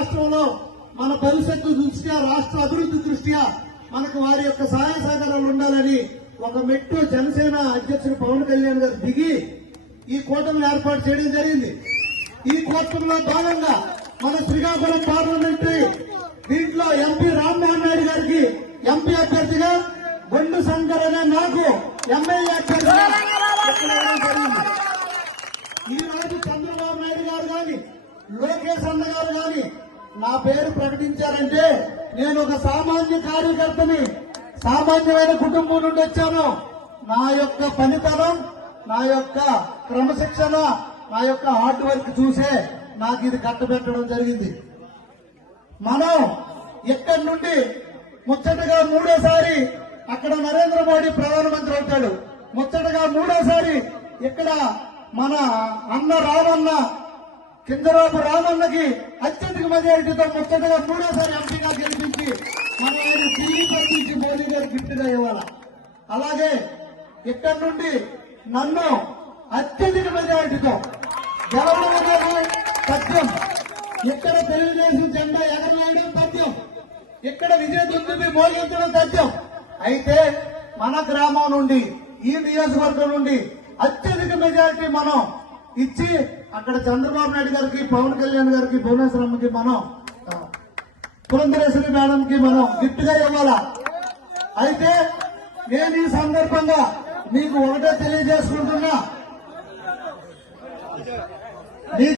రాష్ట్రంలో మన భవిష్యత్తు దృష్ట్యా రాష్ట్ర అభివృద్ధి దృష్ట్యా మనకు వారి యొక్క సహాయ సహకారాలు ఉండాలని ఒక మెట్టు జనసేన అధ్యక్షుడు పవన్ కళ్యాణ్ గారు దిగి ఈ కూటమిని ఏర్పాటు చేయడం జరిగింది. ఈ కూటమిలో భాగంగా మన శ్రీకాకుళం పార్లమెంటరీ దీంట్లో ఎంపీ రామ్మోహన్ నాయుడు గారికి ఎంపీ అభ్యర్థిగా బొండు శంకర్ అనే నాకు ఎమ్మెల్యే అభ్యర్థిగా ఎక్కడ ఇవ్వడం జరిగింది ఈ రోజు చంద్రబాబు నాయుడు గారు గాని లోకేష్ అన్న గారు గాని నా పేరు ప్రకటించారంటే నేను ఒక సామాన్య కార్యకర్తని సామాన్యమైన కుటుంబం నుండి వచ్చాను. నా యొక్క పనితనం నా యొక్క క్రమశిక్షణ నా యొక్క హార్డ్ వర్క్ చూసే నాకు ఇది కట్టబెట్టడం జరిగింది. మనం ఇక్కడి నుండి ముచ్చటగా మూడోసారి అక్కడ నరేంద్ర మోడీ ప్రధానమంత్రి అవుతాడు. ముచ్చటగా మూడోసారి ఇక్కడ మన అన్న రామన్న కిందరాపు రామన్నకి అత్యధిక మెజారిటీతో ముచ్చటగా మూడోసారి ఎంపీగా గెలిపించి మన ఆయన ఢిల్లీ పంపించి మోదీ గారు గిఫ్ట్గా ఇవ్వాలి. అలాగే ఇక్కడ నుండి నన్ను అత్యధిక మెజారిటీతో గెలవడం అనేది సత్యం ఇక్కడ తెలుగుదేశం జెండా ఎగరవేయడం పద్యం. ఇక్కడ విజయ దుందుని మోగించడం సత్యం. అయితే మన గ్రామం నుండి ఈ నియోజకవర్గం నుండి అత్యధిక మెజారిటీ మనం ఇచ్చి అక్కడ చంద్రబాబు నాయుడు గారికి పవన్ కళ్యాణ్ గారికి భువనేశ్వరమ్మకి మనం పురంధరేశ్వరి మేడం కి మనం గిఫ్ట్గా ఇవ్వాలా? అయితే నేను ఈ సందర్భంగా మీకు ఒకటే తెలియజేసుకుంటున్నా.